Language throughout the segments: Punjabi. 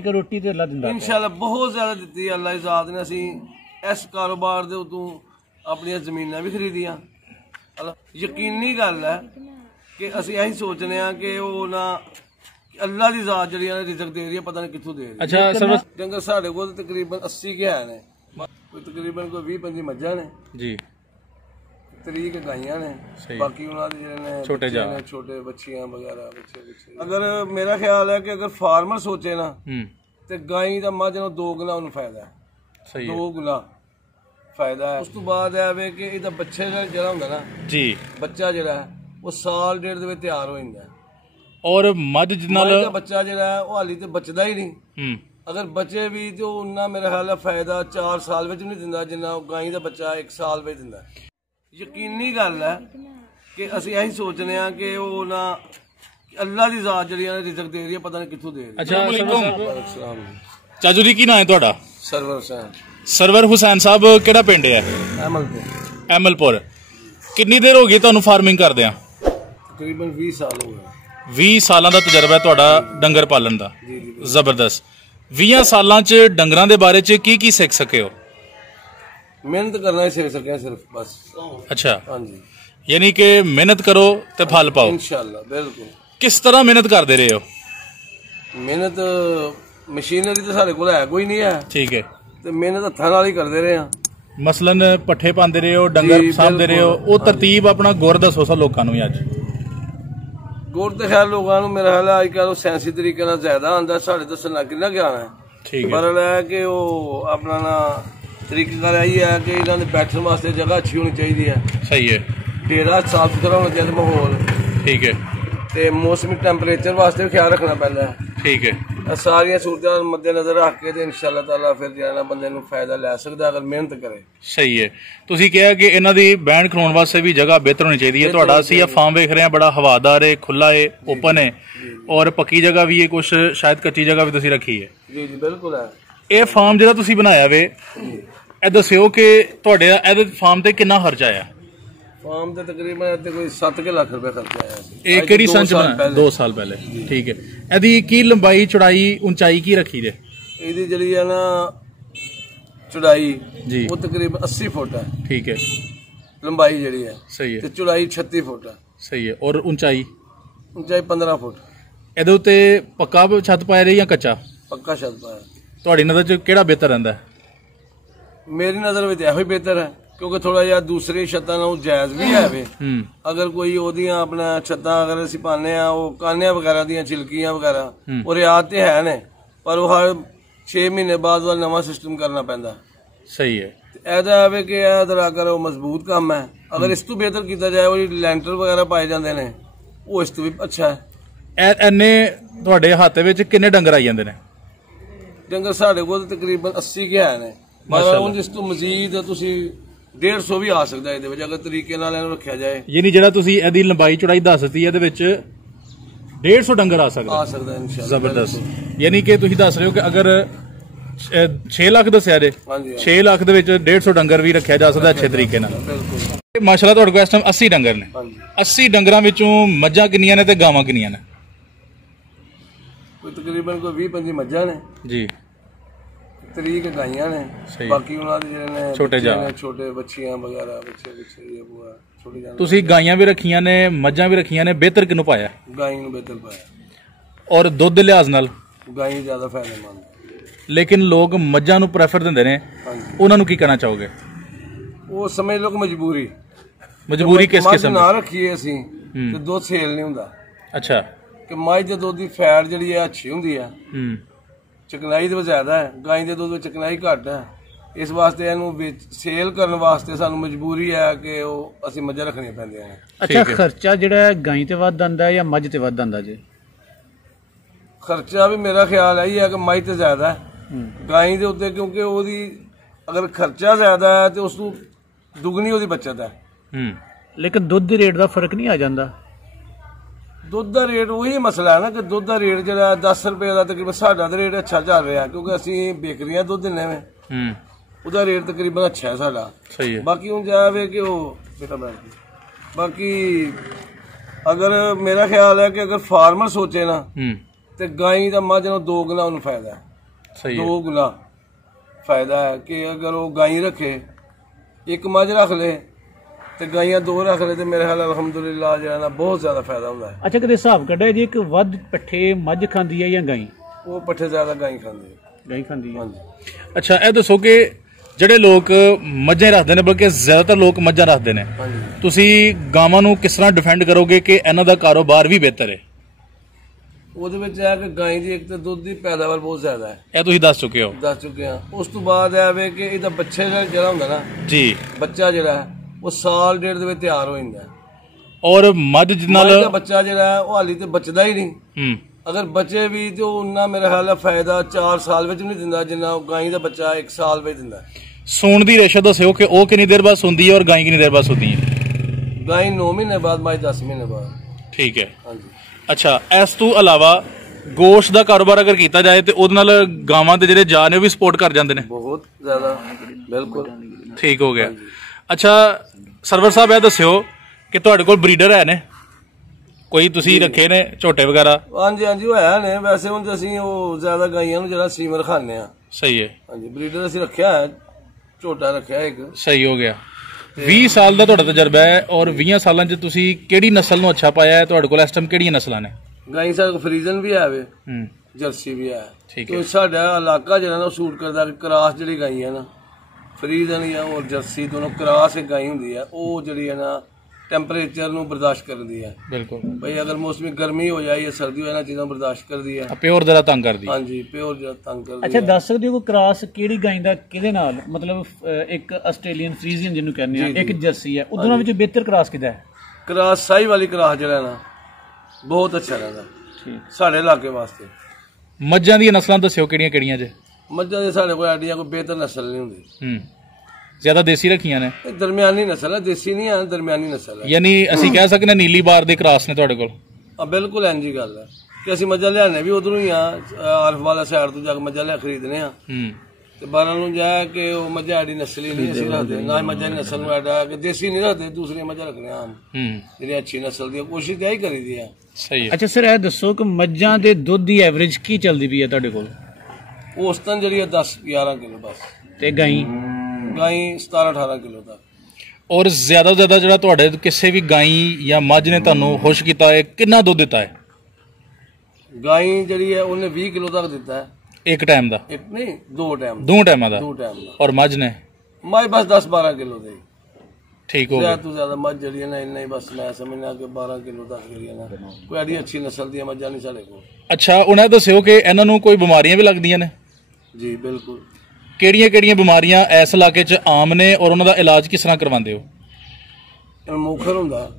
ਕਿ ਰੋਟੀ ਤੇ ਅੱਲਾ ਦਿੰਦਾ इंशाअल्लाह बहुत ज़्यादा दी अल्लाह की ज़ात ने असी इस कारोबार दे उतों अपनी ज़मीनां भी खरीदियां। यकीनी गल है कि असी यही सोचने कि वो ना अल्लाह की ज़ात जी रिजक दे रही है, पता नहीं कितों दे रही है। अच्छा डंगर साढ़े को तकरीबन 80 के है, कोई तकरीबन कोई 20-25 मज्जां ने जी, 30 गाइयां ने, बाकी उन्होंने छोटे बच्चियां वगैरह बच्चे। अगर मेरा ख्याल है कि अगर फार्मर सोचे ना तो गाय का मझ नालों 2 गुना उन्हें फायदा है, 2 गुना फायदा है। उस तो बाद है कि इहदा बच्चे जिहड़ा हुंदा ना जी, बच्चा जिहड़ा है वो साल डेढ़ दे विच तैयार हो जांदा है। और मझ नाल बच्चा जिहड़ा है वो हाली ते बचदा ही नहीं, अगर बचे भी तो उन्ना मेरा ख्याल है फायदा 4 साल विच नहीं दिंदा जिन्ना गाय का बच्चा 1 साल विच दिंदा। यकीनी गल है कि असी यही सोचने कि वो ना अल्लाह की ज़ात जी रिजक दे रही है, पता नहीं कितों दे रही है। अच्छा चाचू जी की नाम है तुहाडा? सरवर हुसैन। सरवर हुसैन साहब किहड़ा पिंड है? अहमलपुर। अहमलपुर। कितनी देर हो गई तुहानू फार्मिंग करदियां? तकरीबन 20 साल हो गए। 20 सालां दा तजर्बा है तुहाडा डंगर पालन दा? जबरदस्त। 20 सालां च डंगरां दे बारे च की सीख सके हो? मेहनत करना ही सीख सके सिर्फ, बस। अच्छा हाँ जी, यानी कि मेहनत करो तो फल पाओ इंशाअल्लाह। बिल्कुल। किस तरह मेहनत करते रहे हो? मेहनत मशीनरी तो साढ़े कोल है कोई नहीं है, ठीक है, तो मेहनत हत्थां नाल ही करते रहे हैं। मसलन पट्ठे पाते रहे हो, डंगर सामते रहे हो, वो तरतीब अपना गुर दसो सा लोगों नूं अज। गुर तो खैर लोगों को मेरा ख्याल है अजकल साइंसी तरीके नाल ज्यादा आंदा, साढ़े दसण किन्ना ज्ञान है। ठीक है, पर है कि वो अपना ना तरीकेकार यही है कि इन्होंने बैठने वास्ते जगह अच्छी होनी चाहिए है। सही है। डेरा साफ सुथरा होना चाहिए माहौल। ठीक है। ते मौसमी टैंपरेचर वास्ते भी ख्याल रखना पैंदा है। ठीक है। सारियां सूरतां मद्देनजर रख के इंशाअल्लाह ताला फिर जो बंदे नूं फायदा लै सकदा अगर मेहनत करे। सही है। तुसीं कहा कि इन्हां दी बैठ खलोण वास्ते भी जगह बेहतर होनी चाहिए। तुहाडा असीं फार्म वेख रहे हैं, बड़ा हवादार है, खुला है, ओपन है और पक्की जगह भी है, कुछ शायद कच्ची जगह भी तुसीं रखी है। जी जी बिल्कुल है। ये फार्म जिहड़ा तुसीं बनाया वे दस्यो कि तुहाडे इहदे फार्म ते कितना खर्चा आया? फार्म ते तकरीबन कोई 7 लाख रुपए खर्चा आया। एक किहड़ी सन च बनाया? 2 साल पहले। ठीक है। इहदी की लंबाई चौड़ाई ऊंचाई की रखी जे? इहदी जिहड़ी है ना चौड़ाई जी वो तकरीबन 80 फुट है। ठीक है। लंबाई जिहड़ी है सही है, ते चौड़ाई 36 फुट है। सही है। और ऊंचाई? ऊंचाई 15 फुट। इहदे उत्ते पक्का छत पाया जे या कच्चा? पक्का छत पाया। तुहाडी नज़र च किहड़ा बेहतर रहिंदा है? मेरी नज़र में यही बेहतर है क्योंकि थोड़ा जिहा दूसरी छत्तां नालों जायज़ भी है वे। अगर कोई ओदियां अपना छत्तां अगर असीं पाने आ वो कानियां वगैरह दियां छिलकियां वगैरह वो रियात ते है ने, पर वो हर 6 महीने बाद वो नवा सिस्टम करना पैंदा। सही है। ऐसा है कि इधर अगर वो मजबूत काम है, अगर इस तो बेहतर किया जाए वो लैंटर वगैरह पाए जाते हैं वो इस तो भी अच्छा है। इन्ने तुहाडे हत्थ विच किन्ने डंगर आई जांदे ने? डंगर साढ़े कोल तकरीबन 80 के है ने, मगर इस तो मजीद तुसीं 150 भी आ सकता है अगर तरीके नाल रखा जाए। यानी जिहड़ा तुसीं इहदी लंबाई चौड़ाई दसती है 150 डंगर आ सकता है इंशाअल्लाह। जबरदस्त। यानी कि तुसीं दस रहे हो कि अगर 6 लाख दस्या जे 6 लाख दे विच 150 डंगर भी रखा जा सकता अच्छे तरीके नाल। माशाअल्लाह तुहाडे कोल इस टाइम 80 डंगर ने। 80 डंगरां विचों मज्जां किन्नियां ने ते गावां किन्नियां ने? तकरीबन कोई 20-25 मज्जां ने जी, 30 गाइयां ने, बाकी उन्होंने छोटे बच्चियां वगैरह बच्चे। तुसीं गाइयां भी रखियां ने, मज्जां भी रखियां ने, बेहतर किनू पाया? गाय नूं बेहतर पाया। और दुध दे लिहाज नाल गाय ज्यादा फायदेमंद। लेकिन लोग मज्जां नूं प्रेफर दिंदे ने, उन्हां नूं की कहना चाहोगे? वो समझ लो कि मजबूरी किस किस्म ना रखिए असीं ते दुध सेल नहीं हुंदा। अच्छा। कि मझ दे दुध दी फैट जिहड़ी है अच्छी हुंदी है, चिकनाई तो ज्यादा है, गाय के दुध में चिकनाई घट है, इस वास्ते इहनूं सेल करने वास्ते सानूं मजबूरी है कि असीं मज्जां रखणियां पैंदियां ने। अच्छा खर्चा जिहड़ा गाय ते वध आंदा है या मझ ते वध आंदा जी? खर्चा भी मेरा ख्याल यही है कि मझ ते ज्यादा है गाय दे उत्ते, क्योंकि ओहदी अगर खर्चा ज्यादा है तो उस दुगनी ओहदी बचत है। लेकिन दुध दे रेट दा फर्क नहीं आ जांदा? दुध का रेट वही मसला है ना कि दुध का रेट जो 10 रुपए का तकरीबन साडा रेट अच्छा चल रहा है, क्योंकि असी बेकरियां दुध दिने में उसका रेट तकरीबन अच्छा है साडा। सही है। बाकी हूँ जाए कि वो बेटा बैठ बाकी अगर मेरा ख्याल है कि अगर फार्मर सोचे ना ਤੇ ਗਾਈ ਦਾ ਮੱਝ ਨੂੰ 2 ਗੁਣਾ ਉਹਨੂੰ ਫਾਇਦਾ ਹੈ। ਸਹੀ 2 ਗੁਣਾ ਫਾਇਦਾ ਹੈ ਕਿ ਅਗਰ ਉਹ ਗਾਈ ਰੱਖੇ, ਇੱਕ ਮੱਝ ਰੱਖ ਲੇ ਤੇ ਗਾਈਆਂ 2 ਰੱਖ ਲੇ ਤੇ ਮੇਰੇ ਖਿਆਲ ਅਲਹਮਦੁਲਿਲਾ ਜਿਹੜਾ ਨਾ ਬਹੁਤ ਜ਼ਿਆਦਾ ਫਾਇਦਾ ਹੁੰਦਾ ਹੈ। ਅੱਛਾ, ਕਦੇ ਹਿਸਾਬ ਕੱਢਿਆ ਜੀ ਕਿ ਵੱਧ ਪੱਠੇ ਮੱਝ ਖਾਂਦੀ ਹੈ ਜਾਂ ਗਾਈ? ਉਹ ਪੱਠੇ ਜ਼ਿਆਦਾ ਗਾਈ ਖਾਂਦੀ ਹੈ। ਗਾਈ ਖਾਂਦੀ ਹੈ। ਹਾਂਜੀ। ਅੱਛਾ, ਇਹ ਦੱਸੋ ਕਿ ਜਿਹੜੇ ਲੋਕ ਮੱਝਾਂ ਰੱਖਦੇ ਨੇ, ਬਲਕਿ ਜ਼ਿਆਦਾਤਰ ਲੋਕ ਮੱਝਾਂ ਰੱਖਦੇ ਨੇ, ਹਾਂਜੀ। ਤੁਸੀਂ ਗਾਵਾਂ ਨੂੰ ਕਿਸ ਤਰ੍ਹਾਂ ਡਿਫੈਂਡ ਕਰੋਗੇ ਕਿ ਇਹਨਾਂ ਦਾ ਕਾਰੋਬਾਰ ਵੀ ਬਿਹਤਰ ਹੈ? ਉਹਦੇ ਵਿੱਚ ਇਹ ਕਿ ਗਾਈ ਦੀ ਇੱਕ ਤਾਂ ਦੁੱਧ ਦੀ ਪੈਦਾਵਾਰ ਬਹੁਤ ਜ਼ਿਆਦਾ ਹੈ, ਇਹ ਤੁਸੀਂ ਦੱਸ ਚੁੱਕੇ ਹੋ। ਦੱਸ ਚੁੱਕੇ ਹਾਂ। ਉਸ ਤੋਂ ਬਾਅਦ ਇਹ ਵੇ ਕਿ ਇਹਦਾ ਬੱਚੇ ਜਿਹੜਾ ਹੁੰਦਾ ਨਾ ਜੀ, ਬੱਚਾ ਜਿਹੜਾ ਹੈ ਉਹ ਸਾਲ ਡੇਢ ਦੇ ਵਿੱਚ ਤਿਆਰ ਹੋ ਜਾਂਦਾ ਹੈ। ਔਰ ਮੱਝ ਨਾਲ ਦਾ ਬੱਚਾ ਜਿਹੜਾ ਹੈ ਉਹ ਹਾਲੀ ਤੇ ਬਚਦਾ ਹੀ ਨਹੀਂ। ਅਗਰ ਬਚੇ ਵੀ ਤੇ ਉਹਨਾਂ ਮੇਰੇ ਖਿਆਲ ਫਾਇਦਾ 4 ਸਾਲ ਵਿੱਚ ਨਹੀਂ ਦਿੰਦਾ ਜਿੰਨਾ ਗਾਈ ਦਾ ਬੱਚਾ 1 ਸਾਲ ਵਿੱਚ ਦਿੰਦਾ। ਸੂਣ ਦੀ ਰੇਸ਼ੋ ਦੱਸਿਓ ਕਿ ਉਹ ਕਿੰਨੀ ਦੇਰ ਬਾਅਦ ਸੌਂਦੀ ਹੈ ਔਰ ਗਾਈ ਕਿੰਨੀ ਦੇਰ ਬਾਅਦ ਸੌਂਦੀ ਹੈ? ਗਾਈ 9 ਮਹੀਨੇ ਬਾਅਦ, ਮੱਝ 10 ਮਹੀਨੇ ਬਾਅਦ। ਠੀਕ ਹੈ। ਹਾਂਜੀ। ਅੱਛਾ, ਇਸ ਤੋਂ ਇਲਾਵਾ ਗੋਸ਼ਤ ਦਾ ਕਾਰੋਬਾਰ ਅਗਰ ਕੀਤਾ ਜਾਏ ਤੇ ਉਹਦੇ ਨਾਲ ਗਾਵਾਂ ਦੇ ਜਿਹੜੇ ਜਾਨ ਨੇ ਉਹ ਵੀ ਸਪੋਰਟ ਕਰ ਜਾਂਦੇ ਨੇ? ਬਹੁਤ ਜ਼ਿਆਦਾ, ਬਿਲਕੁਲ ਠੀਕ ਹੋ ਗਿਆ। ਅੱਛਾ ਸਰਵਰ ਸਾਹਿਬ, ਇਹ ਦੱਸਿਓ ਕਿ ਤੁਹਾਡੇ ਕੋਲ ਬਰੀਡਰ ਹੈ ਨੇ ਕੋਈ, ਤੁਸੀਂ ਰੱਖੇ ਨੇ ਝੋਟੇ ਵਗੈਰਾ? ਹਾਂਜੀ ਹਾਂਜੀ, ਉਹ ਹੈ ਨੇ। ਵੈਸੇ ਹੁਣ ਅਸੀਂ ਉਹ ਜ਼ਿਆਦਾ ਗਾਈਆਂ ਨੂੰ ਜਿਹੜਾ ਸੀਮਰ ਖਾਂਦੇ ਆ। ਸਹੀ ਹੈ। ਹਾਂਜੀ, ਬਰੀਡਰ ਅਸੀਂ ਰੱਖਿਆ ਹੈ, ਝੋਟਾ ਰੱਖਿਆ ਇੱਕ। ਸਹੀ ਹੋ ਗਿਆ। 20 ਸਾਲ ਦਾ ਤੁਹਾਡਾ ਤਜਰਬਾ ਹੈ ਔਰ 20 ਸਾਲਾਂ 'ਚ ਤੁਸੀਂ ਕਿਹੜੀ ਨਸਲ ਨੂੰ ਅੱਛਾ ਪਾਇਆ ਹੈ? ਤੁਹਾਡੇ ਕੋਲ ਇਸ ਟਾਈਮ ਕਿਹੜੀਆਂ ਨਸਲਾਂ ਨੇ? ਗਾਈ ਸਾਡੇ ਕੋਲ ਫਰੀਜ਼ਨ ਵੀ ਹੈ ਵੇ, ਜਰਸੀ ਵੀ ਹੈ। ਠੀਕ ਹੈ। ਸਾਡਾ ਇਲਾਕਾ ਜਿਹੜਾ ਨਾ ਉਹ ਸੂਟ ਕਰਦਾ ਕਰਾਸ ਜਿਹੜੀ ਗਾਈ ਹੈ ਨਾ, ਫਰੀਜ਼ਨ ਜਾਂ ਔਰ ਜਰਸੀ ਦੋਨੋਂ ਕਰਾਸ ਇੱਕ ਗਾਈ ਹੁੰਦੀ ਹੈ, ਉਹ ਜਿਹੜੀ ਹੈ ਨਾ ਟੈਂਪਰੇਚਰ ਨੂੰ ਬਰਦਾਸ਼ਤ ਕਰਦੀ ਹੈ। ਬਿਲਕੁਲ ਭਾਈ ਅਗਰ ਮੌਸਮੀ ਗਰਮੀ ਹੋ ਜਾਏ ਜਾਂ ਸਰਦੀ ਹੋ ਜਾਏ, ਇਹਨਾਂ ਚੀਜ਼ਾਂ ਨੂੰ ਬਰਦਾਸ਼ਤ ਕਰਦੀ ਹੈ। ਪਿਓਰ ਜ਼ਰਾ ਤੰਗ ਕਰਦੀ? ਹਾਂਜੀ, ਪਿਓਰ ਜਿਹੜਾ ਤੰਗ ਕਰਦੀ। ਅੱਛਾ, ਦੱਸ ਸਕਦੇ ਹੋ ਕਿ ਕ੍ਰਾਸ ਕਿਹੜੀ ਗਾਈ ਦਾ ਕਿਹਦੇ ਨਾਲ? ਮਤਲਬ ਇੱਕ ਆਸਟ੍ਰੇਲੀਅਨ ਫਰੀਜ਼ੀਅਨ ਜਿਹਨੂੰ ਕਹਿੰਦੇ ਆ, ਇੱਕ ਜਰਸੀ ਹੈ, ਦੋਨਾਂ ਵਿੱਚ ਬਿਹਤਰ ਕ੍ਰਾਸ ਕਿਹਦਾ ਹੈ? ਕ੍ਰਾਸ ਸਾਈ ਵਾਲੀ ਕ੍ਰਾਸ ਜਿਹੜਾ ਨਾ ਬਹੁਤ ਅੱਛਾ ਰਹਿੰਦਾ ਸਾਡੇ ਇਲਾਕੇ ਵਾਸਤੇ। ਮੱਝਾਂ ਦੀਆਂ ਨਸਲਾਂ ਦੱਸਿਓ ਕਿਹੜੀਆਂ ਕਿਹੜੀਆਂ ਜੇ? ਮੱਝਾਂ ਦੇ ਸਾਡੇ ਕੋਲ ਐਡੀਆਂ ਕੋਈ ਬਿਹਤਰ ਨਸਲ ਨਹੀਂ ਹੁੰਦੀ। ਜ਼ਿਆਦਾ ਦੇਸੀ ਰੱਖੀਆਂ ਨੇ? ਦਰਮਿਆਨੀ ਨਸਲ ਹੈ, ਦੇਸੀ ਨਹੀਂ ਹੈ, ਦਰਮਿਆਨੀ ਨਸਲ ਹੈ। ਯਾਨੀ ਅਸੀਂ ਕਹਿ ਸਕਦੇ ਹਾਂ ਨੀਲੀ ਬਾਰ ਦੇ ਕ੍ਰਾਸ ਨੇ ਤੁਹਾਡੇ ਕੋਲ? ਬਿਲਕੁਲ ਇੰਝ ਗੱਲ ਹੈ ਕਿ ਅਸੀਂ ਮੱਝਾਂ ਲਿਆਣੇ ਵੀ ਉਧਰੋਂ ਹੀ ਆ, ਆਰਫ ਵਾਲਾ ਸਾਈਡ ਤੋਂ ਜਾ ਕੇ ਮੱਝਾਂ ਲਿਆ ਖਰੀਦਨੇ ਆ ਤੇ ਬਾਹਰ ਨੂੰ ਜਾ ਕੇ ਉਹ ਮੱਝਾਂ ਐਡੀ ਨਸਲੀ ਨਹੀਂ ਅਸੀਂ ਰੱਖਦੇ, ਨਾ ਮੱਝਾਂ ਦੀ ਨਸਲ ਨੂੰ ਐਡਾ ਕਿ ਦੇਸੀ ਨਹੀਂ ਰੱਖਦੇ, ਦੂਸਰੀਆਂ ਮੱਝਾਂ ਰੱਖਣੇ ਆ ਜਿਹੜੀਆਂ ਅੱਛੀ ਨਸਲ ਦੀਆਂ, ਕੋਸ਼ਿਸ਼ ਤਾਂ ਹੀ ਕਰੀਦੀ ਆ। ਸਹੀ ਹੈ। ਅੱਛਾ ਸਰ, ਇਹ ਦੱਸੋ ਕਿ ਮੱਝਾਂ ਦੇ ਦੁੱਧ ਦੀ ਐਵਰੇਜ ਕੀ ਚੱਲਦੀ ਪਈ ਹੈ ਤੁਹਾਡੇ ਕੋਲ? ਔਸਤਨ ਜਿਹੜੀ ਹੈ 10-11 ਕਿਲੋ ਬਸ, ਤੇ ਗਾਈ 17-18 ਕਿਲੋ ਤੱਕ। ਔਰ ਜ਼ਿਆਦਾ ਤੋਂ ਜ਼ਿਆਦਾ ਜਿਹੜਾ ਤੁਹਾਡੇ ਕਿਸੇ ਵੀ ਗਾਈ ਜਾਂ ਮੱਝ ਨੇ ਤੁਹਾਨੂੰ ਖੁਸ਼ ਕੀਤਾ ਹੈ, ਕਿੰਨਾ ਦੁੱਧ ਦਿੱਤਾ ਹੈ? ਗਾਈ ਜਿਹੜੀ ਹੈ ਉਹਨੇ 20 ਕਿਲੋ ਤੱਕ ਦਿੱਤਾ ਹੈ ਇੱਕ ਟਾਈਮ ਦਾ? ਇੱਕ ਨਹੀਂ, 2 ਟਾਈਮ ਦੋ ਟਾਈਮਾਂ ਦਾ। ਔਰ ਮੱਝ ਨੇ? ਮੱਝ ਬਸ 10-12 ਕਿਲੋ ਦੇ। ਠੀਕ ਹੋ ਗਿਆ। ਜ਼ਿਆਦਾ ਤੋਂ ਜ਼ਿਆਦਾ ਮੱਝ ਜਿਹੜੀ ਹੈ ਨਾ ਇੰਨਾ ਹੀ, ਬਸ ਮੈਂ ਸਮਝਣਾ ਕਿ 12 ਕਿਲੋ ਤੱਕ ਜਿਹੜੀ ਹੈ ਨਾ, ਕੋਈ ਐਡੀ ਅੱਛੀ ਨਸਲ ਦੀਆਂ ਮੱਝਾਂ ਨਹੀਂ ਸਾਡੇ ਕੋਲ। ਅੱਛਾ, ਉਹਨਾਂ ਦੱਸਿਓ ਕਿ ਇਹਨਾਂ ਨੂੰ ਕੋਈ ਬਿਮਾਰੀਆਂ ਵੀ ਲੱਗਦੀਆਂ ਨੇ? ਜੀ ਬਿਲਕੁਲ। ਕਿਹੜੀਆਂ ਕਿਹੜੀਆਂ ਬਿਮਾਰੀਆਂ ਇਸ ਇਲਾਕੇ 'ਚ ਆਮ ਨੇ ਔਰ ਉਹਨਾਂ ਦਾ ਇਲਾਜ ਕਿਸ ਤਰ੍ਹਾਂ ਕਰਵਾਉਂਦੇ ਹੋ? ਮੋਖਰ ਹੁੰਦਾ।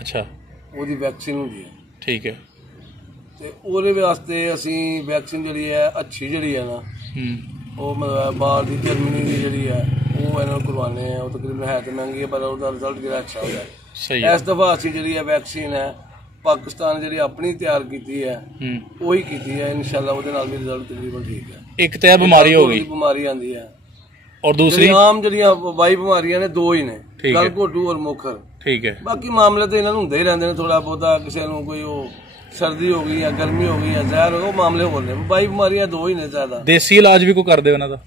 ਅੱਛਾ, ਉਹਦੀ ਵੈਕਸੀਨ ਹੁੰਦੀ ਹੈ। ਠੀਕ ਹੈ। ਤੇ ਉਹਦੇ ਵਾਸਤੇ ਅਸੀਂ ਵੈਕਸੀਨ ਜਿਹੜੀ ਹੈ ਅੱਛੀ ਜਿਹੜੀ ਹੈ ਨਾ, ਉਹ ਮਤਲਬ ਬਾਹਰ ਦੀ ਜਰਮਨੀ ਦੀ ਜਿਹੜੀ ਹੈ ਉਹ ਇਹਨਾਂ ਨੂੰ ਕਰਵਾਉਂਦੇ ਆ। ਉਹ ਤਕਰੀਬਨ ਹੈ ਤੇ ਮਹਿੰਗੀ ਹੈ ਪਰ ਉਹਦਾ ਰਿਜ਼ਲਟ ਜਿਹੜਾ ਅੱਛਾ ਹੋਇਆ। ਸਹੀ ਹੈ। ਇਸ ਦਫਾ ਅਸੀਂ ਜਿਹੜੀ ਹੈ ਵੈਕਸੀਨ ਹੈ ਪਾਕਿਸਤਾਨ ਜਿਹੜੀ ਆਪਣੀ ਤਿਆਰ ਕੀਤੀ ਹੈ ਉਹੀ ਕੀਤੀ ਹੈ, ਇਨਸ਼ਾਅੱਲਾ ਉਹਦੇ ਨਾਲ ਵੀ ਰਿਜ਼ਲਟ ਤਕਰੀਬਨ ਠੀਕ ਹੈ। ਇੱਕ ਤਾਂ ਬਿਮਾਰੀ ਹੋ ਗਈ, ਬਿਮਾਰੀ ਆਉਂਦੀ ਹੈ, ਔਰ ਦੂਸਰੀ ਆਮ ਜਿਹੜੀਆਂ ਵਾਈ ਬਿਮਾਰੀਆਂ ਨੇ 2 ਹੀ ਨੇ, ਗਲ ਘੋਟੂ ਔਰ ਮੋਖਰ। ਠੀਕ ਹੈ। ਬਾਕੀ ਮਾਮਲੇ ਤੇ ਇਹਨਾਂ ਨੂੰ ਹੁੰਦੇ ਹੀ ਰਹਿੰਦੇ ਨੇ, ਥੋੜਾ ਬਹੁਤਾ ਕਿਸੇ ਨੂੰ ਕੋਈ ਉਹ ਸਰਦੀ ਹੋ ਗਈ ਜਾਂ ਗਰਮੀ ਹੋ ਗਈ ਜਾਂ ਜ਼ਹਿਰ ਹੋ ਗਿਆ, ਉਹ ਮਾਮਲੇ ਹੋ ਨੇ। ਵਾਈ ਬਿਮਾਰੀਆਂ 2 ਹੀ ਨੇ ਜ਼ਿਆਦਾ। ਦੇਸੀ ਇਲਾਜ ਵੀ ਕੋਈ ਕਰਦੇ ਹੋ ਇਹਨਾਂ ਦਾ?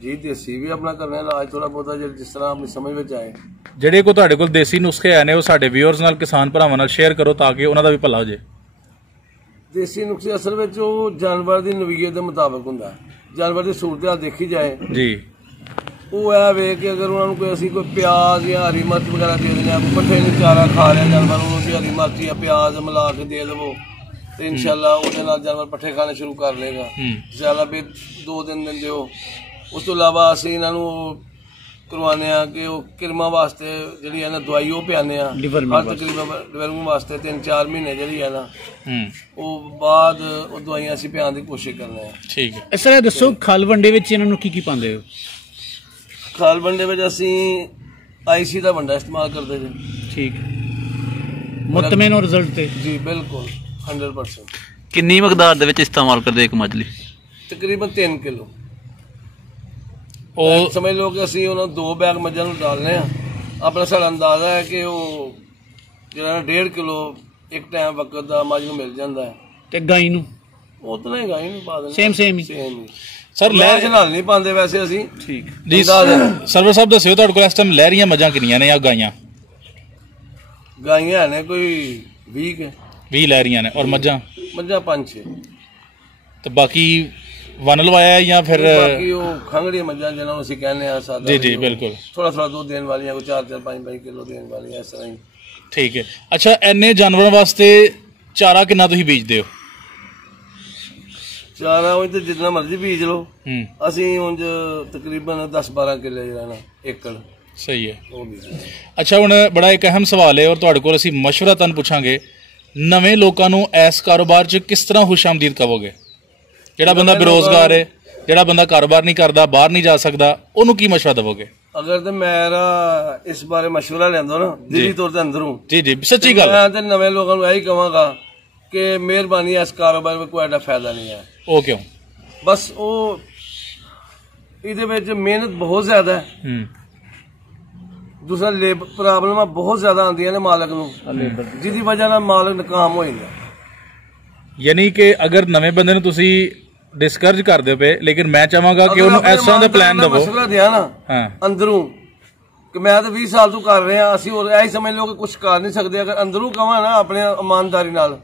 ਜੀ ਦੇਸੀ ਵੀ ਆਪਣਾ ਕਰਨਾ ਇਲਾਜ ਥੋੜਾ ਬਹੁਤਾ ਜਿਸ ਤਰ੍ਹਾਂ ਆਪਣੀ ਸਮਝ ਵਿੱਚ ਆਏ। ਜਿਹੜੇ ਕੋ ਤੁਹਾਡੇ ਕੋਲ ਦੇਸੀ ਨੁਸਖੇ ਆਏ ਨੇ ਉਹ ਸਾਡੇ ਵਿਊਅਰਸ ਨਾਲ, ਕਿਸਾਨ ਭਰਾਵਾਂ ਨਾਲ ਸ਼ੇਅਰ ਕਰੋ ਤਾਂ ਕਿ ਉਹਨਾਂ ਦਾ ਵੀ ਭਲਾ ਹੋ ਜਾਏ। ਦੇਸੀ ਨੁਸਖੇ ਅਸਲ ਵਿੱਚ ਉਹ ਜਾਨਵਰ ਦੀ ਨਵੀਅਤ ਦੇ ਮੁਤਾਬਕ ਹੁੰਦਾ, ਜਾਨਵਰ ਦੀ ਸੂਰਤ ਦੇਖੀ ਜਾਏ ਜੀ। ਉਹ ਇਹ ਵੇ ਕਿ ਅਗਰ ਉਹਨਾਂ ਨੂੰ ਕੋਈ ਅਸੀਂ ਕੋਈ ਪਿਆਜ਼ ਜਾਂ ਹਰੀ ਮਿਰਚ ਵਗੈਰਾ ਦੇ ਦਿੰਦੇ ਆ, ਪੱਠੇ ਨੂੰ ਚਾਰਾ ਖਾ ਰਿਹਾ ਜਾਨਵਰ, ਉਹਨੂੰ ਹਰੀ ਮਿਰਚ ਜਾਂ ਪਿਆਜ਼ ਮਿਲਾ ਕੇ ਦੇ ਦੇਵੋ ਤੇ ਇਨਸ਼ਾਅੱਲਾ ਉਹਦੇ ਨਾਲ ਜਾਨਵਰ ਪੱਠੇ ਖਾਣੇ ਸ਼ੁਰੂ ਕਰ ਲੇਗਾ। ਜ਼ਿਆਦਾ ਵੀ 2 ਦਿਨ ਦਿੰਦੇ ਹੋ। ਉਸ ਤੋਂ ਇਲਾਵਾ ਅਸੀਂ ਇਹਨਾਂ ਨੂੰ ਕਰਵਾਉਂਦੇ ਆ ਕਿ ਉਹ ਕਿਰਮਾਂ ਵਾਸਤੇ ਜਿਹੜੀ ਹੈ ਨਾ ਦਵਾਈ ਉਹ ਪਿਆਉਂਦੇ ਆ, ਹਰ ਤਕਰੀਬਨ ਡਿਵੈਲਪਮੈਂਟ ਵਾਸਤੇ 3-4 ਮਹੀਨੇ ਜਿਹੜੀ ਹੈ ਨਾ ਉਹ ਬਾਅਦ ਉਹ ਦਵਾਈਆਂ ਅਸੀਂ ਪਿਆਉਣ ਦੀ ਕੋਸ਼ਿਸ਼ ਕਰਦੇ ਆ। ਠੀਕ ਹੈ। ਇਸ ਤਰ੍ਹਾਂ ਦੱਸੋ, ਖਲ ਵੰਡੇ ਵਿੱਚ ਇਹਨਾਂ ਨੂੰ ਕੀ ਕੀ ਪਾਉਂਦੇ ਹੋ? ਖਲ ਵੰਡੇ ਵਿੱਚ ਅਸੀਂ IC ਦਾ ਵੰਡਾ ਇਸਤੇਮਾਲ ਕਰਦੇ ਜੀ। ਠੀਕ, ਮੁਤਮਿਨ ਹੋ ਰਿਜ਼ਲਟ ਤੇ? ਜੀ ਬਿਲਕੁਲ 100%। ਕਿੰਨੀ ਮਕਦਾਰ ਦੇ ਵਿੱਚ ਇਸਤੇਮਾਲ ਕਰਦੇ ਇੱਕ ਮੱਝ ਲਈ? ਤਕਰੀਬਨ 3 ਕਿਲੋ। ਉਹ ਸਮਝ ਲਓ ਕਿ ਅਸੀਂ ਉਹਨਾਂ 2 ਬੈਗ ਮੱਝਾਂ ਨੂੰ ਡਾਲਨੇ ਆ। ਆਪਣਾ ਸਾਡਾ ਅੰਦਾਜ਼ਾ ਹੈ ਕਿ ਉਹ ਜਿਹੜਾ 1.5 ਕਿਲੋ ਇੱਕ ਟਾਈਮ ਵਕਤ ਦਾ ਮੱਝ ਨੂੰ ਮਿਲ ਜਾਂਦਾ ਹੈ। ਤੇ ਗਾਈ ਨੂੰ? ਉਤਨਾ ਹੀ ਗਾਈ ਨੂੰ ਪਾ ਦੇਣਾ ਸੇਮ ਹੀ ਸੇਮ ਹੀ ਸਰ ਲੈ ਨਾਲ ਨਹੀਂ ਪਾਉਂਦੇ ਵੈਸੇ ਅਸੀਂ। ਠੀਕ ਜੀ ਸਰਵਰ ਸਾਹਿਬ ਦੱਸਿਓ ਤੁਹਾਡੇ ਕੋਲ ਇਸ ਟਾਈਮ ਲਹਿਰੀਆਂ ਮੱਝਾਂ ਕਿੰਨੀਆਂ ਨੇ ਜਾਂ ਗਾਈਆਂ? ਗਾਈਆਂ ਨੇ ਕੋਈ 20 ਕੇ 20 ਲਹਿਰੀਆਂ ਨੇ ਔਰ ਮੱਝਾਂ 5-6 ਤੇ ਬਾਕੀ ਵਨ ਲਵਾਇਆ ਹੈ ਜਾਂ ਫਿਰ? ਬਾਕੀ ਉਹ ਖੰਗੜੀਆਂ ਮੱਝਾਂ ਜਿਹਨਾਂ ਨੂੰ ਅਸੀਂ ਕਹਿੰਦੇ ਆ ਸਾਦਾ। ਜੀ ਬਿਲਕੁਲ। ਥੋੜਾ ਦੁੱਧ ਦੇਣ ਵਾਲੀਆਂ, ਕੋਈ 4-4 5-5 ਕਿਲੋ ਦੇਣ ਵਾਲੀਆਂ, ਇਸ ਤਰ੍ਹਾਂ ਹੀ। ਠੀਕ ਹੈ। ਅੱਛਾ, ਇੰਨੇ ਜਾਨਵਰਾਂ ਵਾਸਤੇ ਚਾਰਾ ਕਿੰਨਾ ਤੁਸੀਂ ਬੀਜਦੇ ਹੋ? ਚਾਰਾ ਉਹ ਤੇ ਜਿੰਨਾ ਮਰਜ਼ੀ ਬੀਜ ਲਓ। ਅਸੀਂ ਉਂਝ ਤਕਰੀਬਨ 10-12 ਕਿੱਲੇ ਜਿਹੜਾ ਨਾ ਏਕੜ। ਸਹੀ ਹੈ। ਉਹ ਵੀ ਅੱਛਾ, ਹੁਣ ਬੜਾ ਇੱਕ ਅਹਿਮ ਸਵਾਲ ਹੈ ਔਰ ਤੁਹਾਡੇ ਕੋਲ ਅਸੀਂ ਮਸ਼ਵਰਾ ਤੁਹਾਨੂੰ ਪੁੱਛਾਂਗੇ, ਨਵੇਂ ਲੋਕਾਂ ਨੂੰ ਇਸ ਕਾਰੋਬਾਰ 'ਚ ਕਿਸ ਤਰ੍ਹਾਂ ਖੁਸ਼ਾਮਦੀਦ ਕਹੋਗੇ? ਜਿਹੜਾ ਬੰਦਾ ਬੇਰੋਜ਼ਗਾਰ ਹੈ, ਜਿਹੜਾ ਬੰਦਾ ਕਾਰੋਬਾਰ ਨਹੀਂ ਕਰਦਾ, ਬਾਹਰ ਨਹੀਂ ਜਾ ਸਕਦਾ, ਉਹਨੂੰ ਕੀ ਮਸ਼ਵਰਾ ਦੇਵੋਗੇ? ਅਗਰ ਤੇ ਮੇਰਾ ਇਸ ਬਾਰੇ ਮਸ਼ਵਰਾ ਲੈਂਦਾ ਨਾ ਦਿਲੀ ਤੌਰ ਤੇ ਅੰਦਰੋਂ, ਜੀ ਸੱਚੀ ਗੱਲ, ਮੈਂ ਤੇ ਨਵੇਂ ਲੋਕਾਂ ਨੂੰ ਇਹੀ ਕਹਾਂਗਾ ਕਿ ਮਿਹਰਬਾਨੀ ਇਸ ਕਾਰੋਬਾਰ ਵਿੱਚ ਕੋਈ ਐਡਾ ਫਾਇਦਾ ਨਹੀਂ ਹੈ। ਉਹ ਕਿਉਂ? ਬਸ ਉਹ ਇਹਦੇ ਵਿੱਚ ਮਿਹਨਤ ਬਹੁਤ ਜ਼ਿਆਦਾ ਹੈ। ਦੂਸਰਾ ਲੇਬਰ ਪ੍ਰੋਬਲਮਾਂ ਬਹੁਤ ਜ਼ਿਆਦਾ ਆਉਂਦੀਆਂ ਨੇ ਮਾਲਕ ਨੂੰ, ਜਿਹਦੀ ਵਜ੍ਹਾ ਨਾਲ ਮਾਲਕ ਨਾਕਾਮ ਹੋ ਜਾਂਦਾ। ਯਾਨੀ ਕਿ ਅਗਰ ਨਵੇਂ ਬੰਦੇ ਨੂੰ ਤੁਸੀਂ ਡਿਸਕਰਜ ਕਰਦੇ ਪਏ, ਲੇਕਿਨ ਮੈਂ ਚਾਹਾਂਗਾ ਕਿ ਉਹਨੂੰ ਇਸ ਤਰ੍ਹਾਂ ਦਾ ਪਲਾਨ ਦੇਵੋ। ਮਸਲਾ ਦਿਆ ਨਾ ਅੰਦਰੋਂ ਕਿ ਮੈਂ ਤਾਂ 20 ਸਾਲ ਤੋਂ ਕਰ ਰਿਹਾ, ਅਸੀਂ ਹੋਰ ਇਹੀ ਸਮਝ ਲਓ ਕਿ ਕੁਝ ਕਰ ਨਹੀਂ ਸਕਦੇ। ਅਗਰ ਅੰਦਰੋਂ ਕਵਾਂ ਨਾ ਆਪਣੇ ਇਮਾਨਦਾਰੀ ਨਾਲ,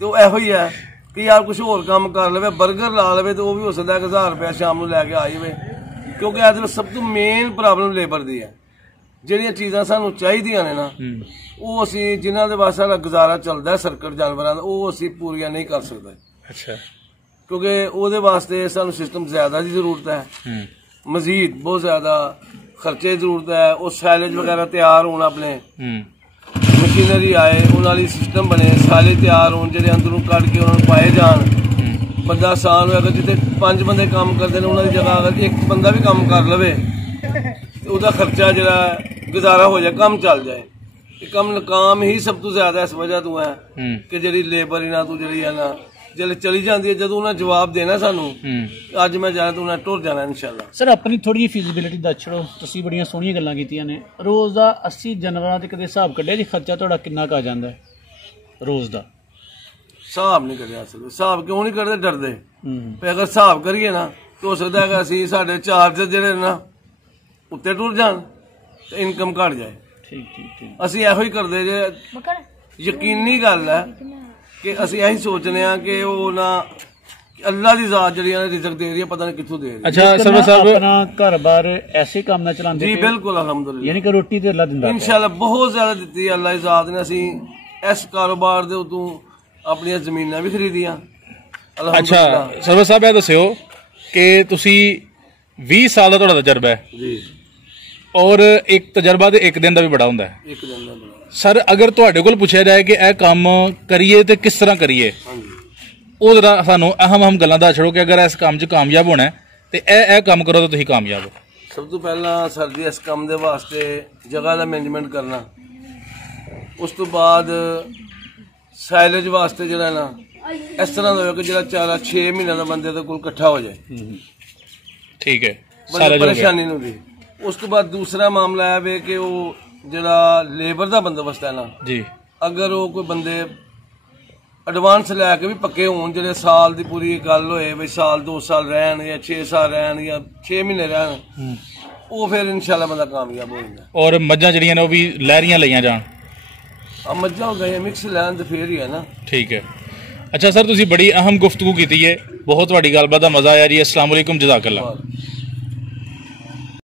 ਤੇ ਉਹ ਇਹੋ ਹੀ ਹੈ ਕਿ ਯਾਰ ਕੁਝ ਹੋਰ ਕੰਮ ਕਰ ਲਵੇ, ਬਰਗਰ ਲਾ ਲਵੇ, ਤੇ ਉਹ ਵੀ ਹੋ ਸਕਦਾ 1000 ਰੁਪਇਆ ਸ਼ਾਮ ਨੂੰ ਲੈ ਕੇ ਆ ਜਾਵੇ। ਕਿਉਂਕਿ ਇਹਦੇ ਵਿੱਚ ਸਭ ਤੋਂ ਮੇਨ ਪ੍ਰੋਬਲਮ ਲੇਬਰ ਦੀ ਹੈ। ਜਿਹੜੀਆਂ ਚੀਜ਼ਾਂ ਸਾਨੂੰ ਚਾਹੀਦੀਆਂ ਨੇ ਨਾ, ਉਹ ਅਸੀਂ ਜਿਨ੍ਹਾਂ ਦੇ ਵਾਸਤੇ ਸਾਡਾ ਗੁਜ਼ਾਰਾ ਚੱਲਦਾ ਸਰਕਟ ਜਾਨਵਰਾਂ ਦਾ, ਉਹ ਅਸੀਂ ਪੂਰੀਆਂ ਨਹੀਂ ਕਰ ਸਕਦੇ। ਅੱਛਾ। ਕਿਉਂਕਿ ਉਹਦੇ ਵਾਸਤੇ ਸਾਨੂੰ ਸਿਸਟਮ ਜ਼ਿਆਦਾ ਦੀ ਜ਼ਰੂਰਤ ਹੈ, ਮਜ਼ੀਦ ਬਹੁਤ ਜ਼ਿਆਦਾ ਖਰਚੇ ਦੀ ਜ਼ਰੂਰਤ ਹੈ। ਉਹ ਸਾਇਲੇਜ ਵਗੈਰਾ ਤਿਆਰ ਹੋਣ, ਆਪਣੇ ਮਸ਼ੀਨਰੀ ਆਏ, ਉਹਨਾਂ ਲਈ ਸਿਸਟਮ ਬਣੇ, ਸਾਲੇ ਤਿਆਰ ਹੋਣ, ਜਿਹੜੇ ਅੰਦਰੋਂ ਕੱਢ ਕੇ ਉਹਨਾਂ ਨੂੰ ਪਾਏ ਜਾਣ। ਬੰਦਾ ਆਸਾਨ ਹੋਇਆ, ਅਗਰ ਜਿੱਥੇ 5 ਬੰਦੇ ਕੰਮ ਕਰਦੇ ਨੇ ਉਹਨਾਂ ਦੀ ਜਗ੍ਹਾ ਅਗਰ ਇੱਕ ਬੰਦਾ ਵੀ ਕੰਮ ਕਰ ਲਵੇ ਤੇ ਉਹਦਾ ਖਰਚਾ ਜਿਹੜਾ ਗੁਜ਼ਾਰਾ ਹੋ ਜਾਏ, ਕੰਮ ਚੱਲ ਜਾਏ। ਇਹ ਕੰਮ ਨਾਕਾਮ ਹੀ ਸਭ ਤੋਂ ਜ਼ਿਆਦਾ ਇਸ ਵਜ੍ਹਾ ਤੋਂ ਹੈ ਕਿ ਜਿਹੜੀ ਲੇਬਰ ਇਹਨਾਂ ਤੋਂ ਜਿਹੜੀ ਹੈ ਨਾ ਜਦੋਂ ਚਲੀ ਜਾਂਦੀ ਹੈ, ਜਦੋਂ ਉਹਨਾਂ ਜਵਾਬ ਦੇਣਾ ਸਾਨੂੰ, ਅੱਜ ਮੈਂ ਜਾਣਾ ਤਾਂ ਉਹਨਾਂ ਟੁਰ ਜਾਣਾ ਇਨਸ਼ਾਅੱਲਾ। ਸਰ, ਆਪਣੀ ਥੋੜੀ ਜਿਹੀ ਫਿਜ਼ੀਬਿਲਿਟੀ ਦੱਸ ਛੜੋ। ਤੁਸੀਂ ਬੜੀਆਂ ਸੋਹਣੀਆਂ ਗੱਲਾਂ ਕੀਤੀਆਂ ਨੇ। ਰੋਜ਼ ਦਾ 80 ਜਾਨਵਰਾਂ ਤੇ ਕਦੇ ਹਿਸਾਬ ਕੱਢਿਆ ਜੀ? ਖਰਚਾ ਤੁਹਾਡਾ ਕਿੰਨਾ ਕੁ ਆ ਜਾਂਦਾ ਰੋਜ਼ ਦਾ? ਹਿਸਾਬ ਨਹੀਂ ਕਰਿਆ ਅਸਲ ਵਿੱਚ। ਹਿਸਾਬ ਕਿਉਂ ਨਹੀਂ ਕਰਦੇ? ਡਰਦੇ। ਤੇ ਅਗਰ ਹਿਸਾਬ ਕਰੀਏ ਨਾ ਤਾਂ ਹੋ ਸਕਦਾ ਹੈ ਅਸੀਂ ਸਾਡੇ ਚਾਰਜ ਜਿਹੜੇ ਨਾ ਉੱਤੇ ਟੁਰ ਜਾਣ ਤੇ ਇਨਕਮ ਘਟ ਜਾਏ। ਠੀਕ। ਅਸੀਂ ਇਹੋ ਹੀ ਕਰਦੇ ਜੇ। ਯਕੀਨੀ ਗੱਲ ਹੈ ਕਿ ਅਸੀਂ ਇਹੀ ਸੋਚਦੇ ਹਾਂ ਕਿ ਉਹ ਨਾ ਅੱਲਾ ਦੀ ਜ਼ਾਤ ਜਿਹੜੀਆਂ ਰਿਜ਼ਕ ਦੇ ਰਹੀ ਹੈ, ਪਤਾ ਨਹੀਂ ਕਿੱਥੋਂ ਦੇ ਰਹੀ ਹੈ। ਅੱਛਾ ਸਰਵਰ ਸਾਹਿਬ, ਆਪਣਾ ਘਰ-ਬਾਰ ਐਸੇ ਕੰਮ ਨਾਲ ਚਲਾਉਂਦੇ? ਜੀ ਬਿਲਕੁਲ, ਅਲਹਮਦੁਲਿਲਾ। ਯਾਨੀ ਕਿ ਰੋਟੀ ਤੇ ਅੱਲਾ ਦਿੰਦਾ ਇਨਸ਼ਾਅੱਲਾ ਬਹੁਤ ਜ਼ਿਆਦਾ ਦਿੱਤੀ ਅੱਲਾ ਦੀ ਜ਼ਾਤ ਨੇ। ਅਸੀਂ ਇਸ ਕਾਰੋਬਾਰ ਦੇ ਉਤੋਂ ਆਪਣੀਆਂ ਜ਼ਮੀਨਾਂ ਵੀ ਖਰੀਦੀਆਂ ਅਲਹਮਦੁਲਿਲਾ। ਅੱਛਾ ਸਰਵਰ ਸਾਹਿਬ, ਇਹ ਦੱਸਿਓ ਕਿ ਤੁਸੀਂ 20 ਸਾਲ ਦਾ ਤੁਹਾਡਾ ਤਜਰਬਾ ਹੈ ਜੀ, ਔਰ ਇੱਕ ਤਜਰਬਾ ਤੇ ਇੱਕ ਦਿਨ ਦਾ ਵੀ ਬੜਾ ਹੁੰਦਾ ਹੈ। ਇੱਕ ਦਿਨ ਦਾ ਬੜਾ। ਸਰ, ਅਗਰ ਤੁਹਾਡੇ ਕੋਲ ਪੁੱਛਿਆ ਜਾਏ ਕਿ ਇਹ ਕੰਮ ਕਰੀਏ ਤੇ ਕਿਸ ਤਰ੍ਹਾਂ ਕਰੀਏ, ਉਹ ਜਰਾ ਸਾਨੂੰ ਅਹਿਮ ਗੱਲਾਂ ਦੱਸ ਛੜੋ ਕਿ ਅਗਰ ਇਸ ਕੰਮ 'ਚ ਕਾਮਯਾਬ ਹੋਣਾ ਹੈ ਤੇ ਇਹ ਕੰਮ ਕਰੋ ਤਾਂ ਤੁਸੀਂ ਕਾਮਯਾਬ ਹੋ। ਸਭ ਤੋਂ ਪਹਿਲਾਂ ਸਰ ਜੀ, ਇਸ ਕੰਮ ਦੇ ਵਾਸਤੇ ਜਗ੍ਹਾ ਦਾ ਮੈਨੇਜਮੈਂਟ ਕਰਨਾ। ਉਸ ਤੋਂ ਬਾਅਦ ਸਾਇਲੇਜ ਵਾਸਤੇ ਜਿਹੜਾ ਨਾ ਇਸ ਤਰ੍ਹਾਂ ਦਾ ਹੋਇਆ ਕਿ ਜਿਹੜਾ 4-6 ਮਹੀਨਿਆਂ ਦਾ ਬੰਦੇ ਦੇ ਕੋਲ ਇਕੱਠਾ ਹੋ ਜਾਏ। ਠੀਕ ਹੈ, ਪਰੇਸ਼ਾਨੀ ਨੂੰ ਦੀ। ਉਸ ਤੋਂ ਬਾਅਦ ਦੂਸਰਾ ਮਾਮਲਾ ਇਹ ਵੇ ਕਿ ਉਹ ਜਿਹੜਾ ਲੇਬਰ ਦਾ ਬੰਦੋਬਸਤ ਹੈ ਨਾ ਜੀ, ਅਗਰ ਉਹ ਕੋਈ ਬੰਦੇ ਐਡਵਾਂਸ ਲੈ ਕੇ ਵੀ ਪੱਕੇ ਹੋਣ, ਜਿਹੜੇ ਸਾਲ ਦੀ ਪੂਰੀ ਗੱਲ ਹੋਏ ਵੀ ਸਾਲ 2 ਸਾਲ ਰਹਿਣ ਜਾਂ 6 ਸਾਲ ਰਹਿਣ ਜਾਂ 6 ਮਹੀਨੇ ਰਹਿਣ, ਉਹ ਫਿਰ ਇਨਸ਼ਾਅੱਲਾ ਬੰਦਾ ਕਾਮਯਾਬ ਹੋ ਜਾਂਦਾ। ਔਰ ਮੱਝਾਂ ਜਿਹੜੀਆਂ ਨੇ ਉਹ ਵੀ ਲਹਿਰੀਆਂ ਲਈਆਂ ਜਾਣ। ਮੱਝਾਂ ਹੋ ਗਈਆਂ ਮਿਕਸ ਲੈਣ ਤੇ ਫੇਰ ਹੀ ਹੈ ਨਾ। ਠੀਕ ਹੈ। ਅੱਛਾ ਸਰ, ਤੁਸੀਂ ਬੜੀ ਅਹਿਮ ਗੁਫ਼ਤਗੂ ਕੀਤੀ ਹੈ, ਬਹੁਤ ਤੁਹਾਡੀ ਗੱਲਬਾਤ ਦਾ ਮਜ਼ਾ ਆਇਆ ਜੀ। ਅਸਲਾਮ ਵਾਲੇਕੁਮ, ਜਜ਼ਾਕੱਲਾ।